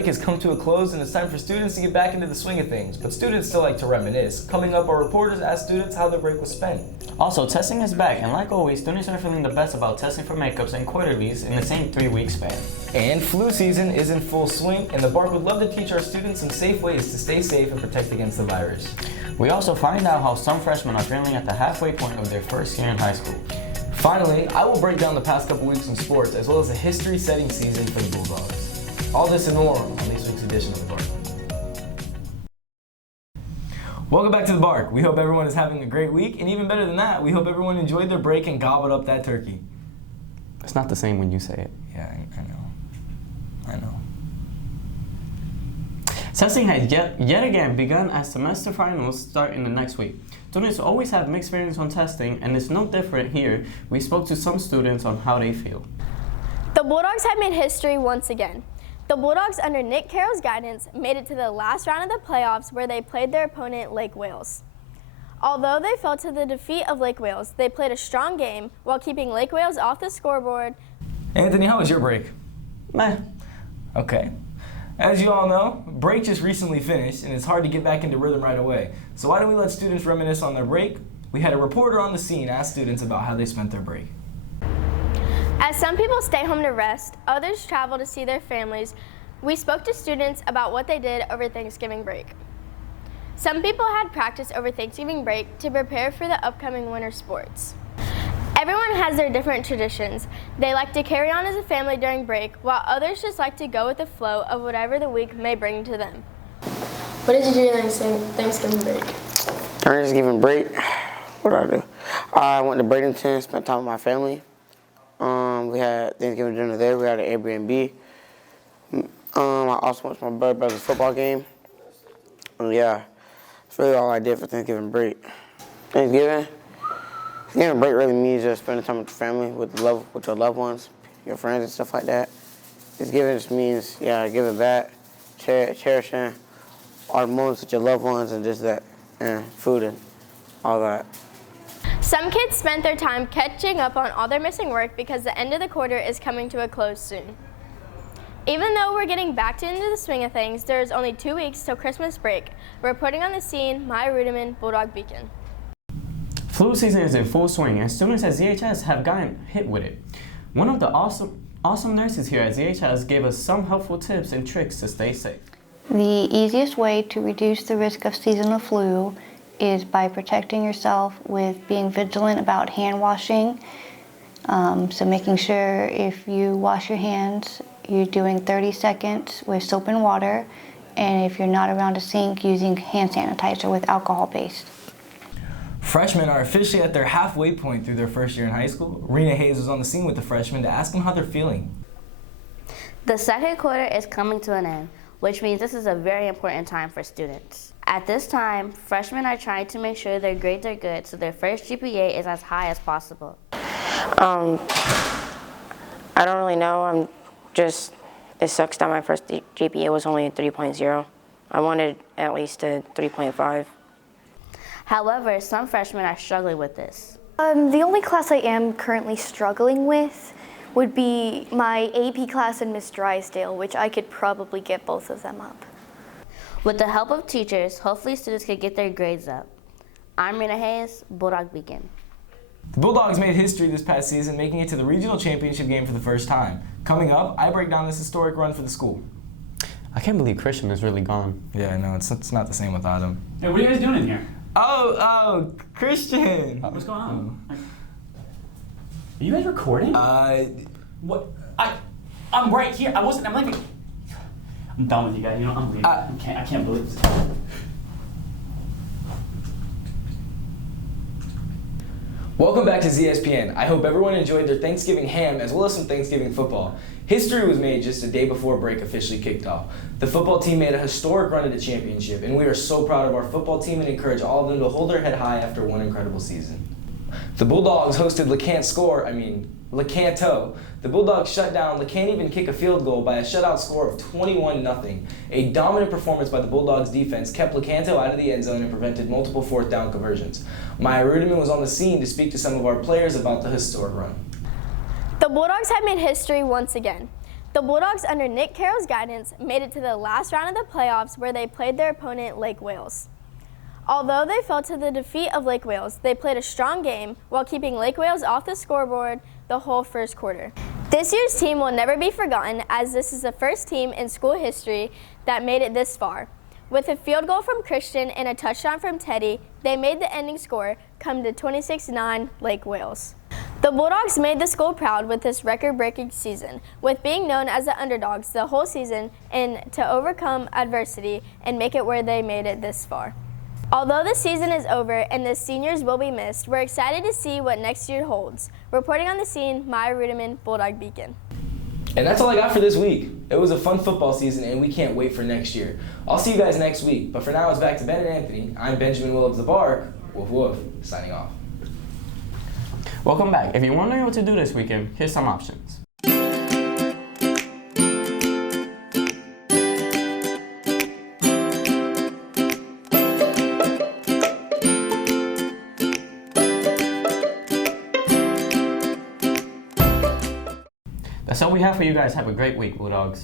break has come to a close and it's time for students to get back into the swing of things, but students still like to reminisce. Coming up, our reporters ask students how their break was spent. Also, testing is back, and like always, students are feeling the best about testing for makeups and quarterlies in the same 3-week span. And flu season is in full swing, and the BARC would love to teach our students some safe ways to stay safe and protect against the virus. We also find out how some freshmen are feeling at the halfway point of their first year in high school. Finally, I will break down the past couple weeks in sports, as well as a history-setting season for the Bulldogs. All this and more on this week's edition of the BARC. Welcome back to the BARC. We hope everyone is having a great week, and even better than that, we hope everyone enjoyed their break and gobbled up that turkey. It's not the same when you say it. Yeah, I know. Testing has yet again begun as semester finals start in the next week. Students always have mixed feelings on testing, and it's no different here. We spoke to some students on how they feel. The Bulldogs have made history once again. The Bulldogs, under Nick Carroll's guidance, made it to the last round of the playoffs where they played their opponent, Lake Wales. Although they fell to the defeat of Lake Wales, they played a strong game while keeping Lake Wales off the scoreboard. Anthony, how was your break? Meh. Okay. As you all know, break just recently finished, and it's hard to get back into rhythm right away. So why don't we let students reminisce on their break? We had a reporter on the scene ask students about how they spent their break. As some people stay home to rest, others travel to see their families, we spoke to students about what they did over Thanksgiving break. Some people had practice over Thanksgiving break to prepare for the upcoming winter sports. Everyone has their different traditions. They like to carry on as a family during break, while others just like to go with the flow of whatever the week may bring to them. What did you do during Thanksgiving break? Thanksgiving break? What did I do? I went to Bradenton, spent time with my family. We had Thanksgiving dinner there. We had an Airbnb. I also went to my brother's football game. Yeah, that's really all I did for Thanksgiving break. Thanksgiving break really means just spending time with your family, with your loved ones, your friends and stuff like that. Thanksgiving just means, giving back, cherishing all the moments with your loved ones and just that, and food and all that. Some kids spent their time catching up on all their missing work because the end of the quarter is coming to a close soon. Even though we're getting back into the swing of things, there is only 2 weeks till Christmas break. Reporting on the scene, Maya Ruderman, Bulldog Beacon. Flu season is in full swing, and students at ZHS have gotten hit with it. One of the awesome nurses here at ZHS gave us some helpful tips and tricks to stay safe. The easiest way to reduce the risk of seasonal flu is by protecting yourself with being vigilant about hand washing. So making sure if you wash your hands, you're doing 30 seconds with soap and water, and if you're not around a sink, using hand sanitizer with alcohol-based. Freshmen are officially at their halfway point through their first year in high school. Rena Hayes was on the scene with the freshmen to ask them how they're feeling. The second quarter is coming to an end, which means this is a very important time for students. At this time, freshmen are trying to make sure their grades are good so their first GPA is as high as possible. I don't really know. It sucks that my first GPA was only a 3.0. I wanted at least a 3.5. However, some freshmen are struggling with this. The only class I am currently struggling with would be my AP class and Miss Drysdale, which I could probably get both of them up. With the help of teachers, hopefully students can get their grades up. I'm Rena Hayes, Bulldog Beacon. The Bulldogs made history this past season, making it to the regional championship game for the first time. Coming up, I break down this historic run for the school. I can't believe Christian is really gone. Yeah, no, it's not the same without him. Hey, what are you guys doing in here? Oh, Christian! What's going on? Are you guys recording? What? I'm right here. I'm not even... I'm done with you guys. I'm leaving. I can't believe this. Welcome back to ZSPN. I hope everyone enjoyed their Thanksgiving ham as well as some Thanksgiving football. History was made just a day before break officially kicked off. The football team made a historic run at the championship, and we are so proud of our football team and encourage all of them to hold their head high after one incredible season. The Bulldogs hosted LeCanto. The Bulldogs shut down LeCan't even kick a field goal by a shutout score of 21-0. A dominant performance by the Bulldogs defense kept LeCanto out of the end zone and prevented multiple fourth down conversions. Maya Ruderman was on the scene to speak to some of our players about the historic run. The Bulldogs have made history once again. The Bulldogs, under Nick Carroll's guidance, made it to the last round of the playoffs where they played their opponent, Lake Wales. Although they fell to the defeat of Lake Wales, they played a strong game while keeping Lake Wales off the scoreboard the whole first quarter. This year's team will never be forgotten, as this is the first team in school history that made it this far. With a field goal from Christian and a touchdown from Teddy, they made the ending score come to 26-9 Lake Wales. The Bulldogs made the school proud with this record-breaking season, with being known as the underdogs the whole season and to overcome adversity and make it where they made it this far. Although the season is over and the seniors will be missed, we're excited to see what next year holds. Reporting on the scene, Maya Ruderman, Bulldog Beacon. And that's all I got for this week. It was a fun football season, and we can't wait for next year. I'll see you guys next week, but for now, it's back to Ben and Anthony. I'm Benjamin Williams the Bark, woof woof, signing off. Welcome back. If you're wondering what to do this weekend, here's some options. That's all we have for you guys. Have a great week, Bulldogs.